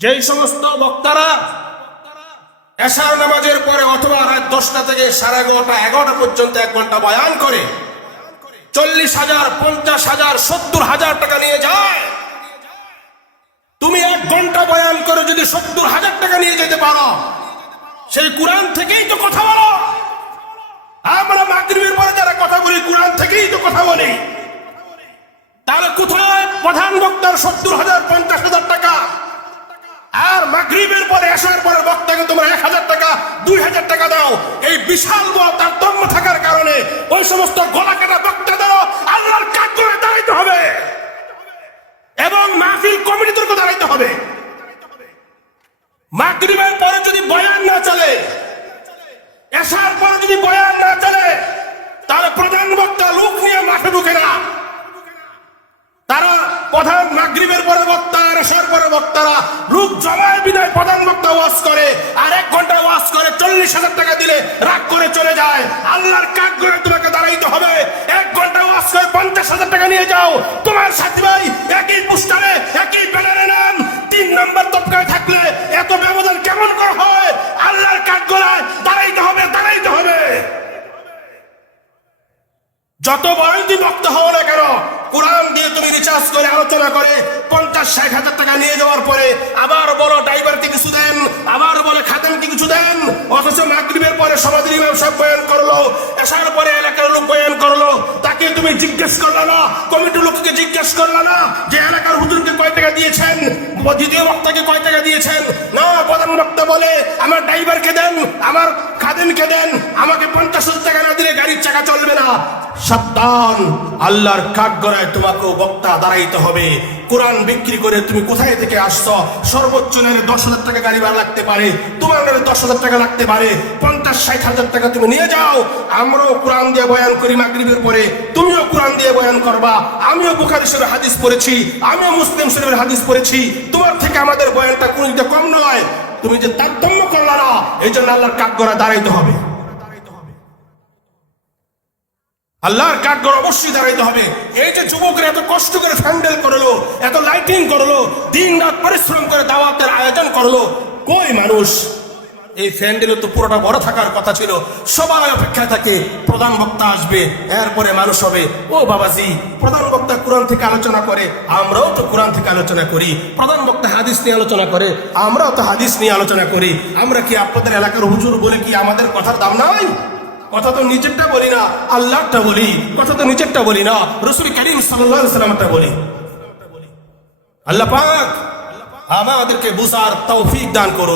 যেই সমস্ত বক্তারা এশার নামাজের পরে অথবা রাত 10টা থেকে 11:30 11টা পর্যন্ত 1 ঘন্টা বয়ান করে 40,000 50,000 70,000 টাকা নিয়ে যায়। তুমি 1 ঘন্টা বয়ান করে যদি 70,000 টাকা নিয়ে যেতে পারো, সেই কোরআন থেকেই তো কথা বলো। আমরা মাগরিবের পরে যারা কথা বলি কোরআন থেকেই তো কথা বলি। তাহলে কোথায় প্রধান বক্তার 70,000 50,000 টাকা, আর মাগরিবের পরে এশার পরে বক্তাকে তোমরা 1,000 টাকা 2,000 টাকা দাও? এই বিশাল বড় তারতম্য থাকার কারণে ওই সমস্ত গলা কাটা বক্তাদেরও আল্লাহর কাজ করে দাঁড়াইতে হবে এবং মাহফিল কমিটিদেরকে দাঁড়াইতে হবে। মাগরিবের পরে যদি বয়ান না চলে, এশার পরে যদি বয়ান না চলে, তাহলে প্রধান বক্তা লোক নিয়ে মাঠে ঢুকে না। তারা প্রধান মাগরিবের পরে বক্তা আর এশার পরে বক্তারা লোক জমায় বিদায় প্রধান বক্তা ওয়াজ করে আর 1 ঘন্টা ওয়াজ করে 40,000 টাকা দিলে রাগ করে চলে যায়। আল্লাহর কাজ করে তোমাকে দাঁড়াইতে হবে। 1 ঘন্টা ওয়াজ করে 50,000 টাকা নিয়ে যাও। তোমার সাথী ভাই একই পোস্টারে একই ব্যানারে নাম 3 নম্বর তবকায় থাকলে এত ব্যবধান কেমন করে হয়? আল্লাহর কাজ করে দাঁড়াইতে হবে, দাঁড়াইতে হবে। যত বড়ই তুমি বক্তা হও না কেন, কোরআন দিয়ে তুমি রিচার্জ করে আলোচনা করে 50-60,000 টাকা নিয়ে যাওয়ার পরে আবার বলো ড্রাইভারকে কিছু দেন, আবার বলে খাদেমকে কিছু দেন, অথচ মাগরিবের পরে সমাজের ইমাম সাহেব বয়ান করলো, এশার পরে এলাকার লোক বয়ান করলো, তাকে তুমি জিজ্ঞেস করলে না, কমিটির লোককে জিজ্ঞেস করলে না যে এলাকার হুজুরকে কয় টাকা দিয়েছেন, দ্বিতীয় বক্তাকে কয় টাকা দিয়েছেন? না, প্রধান বক্তা বলে আমার ড্রাইভারকে দেন, আমার খাদেমকে দেন, আমাকে 50,000 টাকা না দিলে গাড়ির চাকা চলবে না। সাবধান, আল্লাহর কাঠগড়ায় তোমাকেও বক্তা দাঁড়াইতে হবে। কোরআন বিক্রি করে তুমি কোথায় থেকে আসছো? সর্বোচ্চ নারে 10,000 টাকা গাড়ি ভাড়া লাগতে পারে, তোমার নারে 10,000 টাকা লাগতে পারে, 50-60,000 টাকা তুমি নিয়ে যাও। আমরাও কোরআন দিয়ে বয়ান করি মাগরিবের পরে, তুমিও কোরআন দিয়ে বয়ান করবা। আমিও বুখারী শরীফের হাদিস পড়েছি, আমিও মুসলিম শরীফের হাদিস পড়েছি। তোমার থেকে আমাদের বয়ানটা কোনটা কম নয়। তুমি যে তারতম্য করলা না, এই জন্য আল্লাহর কাঠগড়ায় দাঁড়াইতে হবে। আল্লাহর কাঠগড় অবশ্যই দাঁড়াইতে হবে। এই যে যুবকরা এত কষ্ট করে প্যান্ডেল করলো, এত লাইটিং করলো, 3 রাত পরিশ্রম করে দাওয়াতের আয়োজন করলো, কই মানুষ? এই প্যান্ডেলে তো পুরোটা বড় থাকার কথা ছিল। সবাই অপেক্ষায় থাকে প্রধান বক্তা আসবে, এরপরে মানুষ হবে। ও বাবাজি, প্রধান বক্তা কোরআন থেকে আলোচনা করে, আমরাও তো কোরআন থেকে আলোচনা করি। প্রধান বক্তা হাদিস নিয়ে আলোচনা করে, আমরাও তো হাদিস নিয়ে আলোচনা করি। আমরা কি আপনাদের এলাকার হুজুর বলে কি আমাদের কথার দাম নাই? কথা তো নিজেরটা বলি না, আল্লাহটা বলি। কথা তো নিজেরটা বলি না, রাসূল কারীম সাল্লাল্লাহু আলাইহি ওয়াসাল্লামটা বলি। আল্লাহ পাক আমাদেরকে বুঝার তৌফিক দান করুন।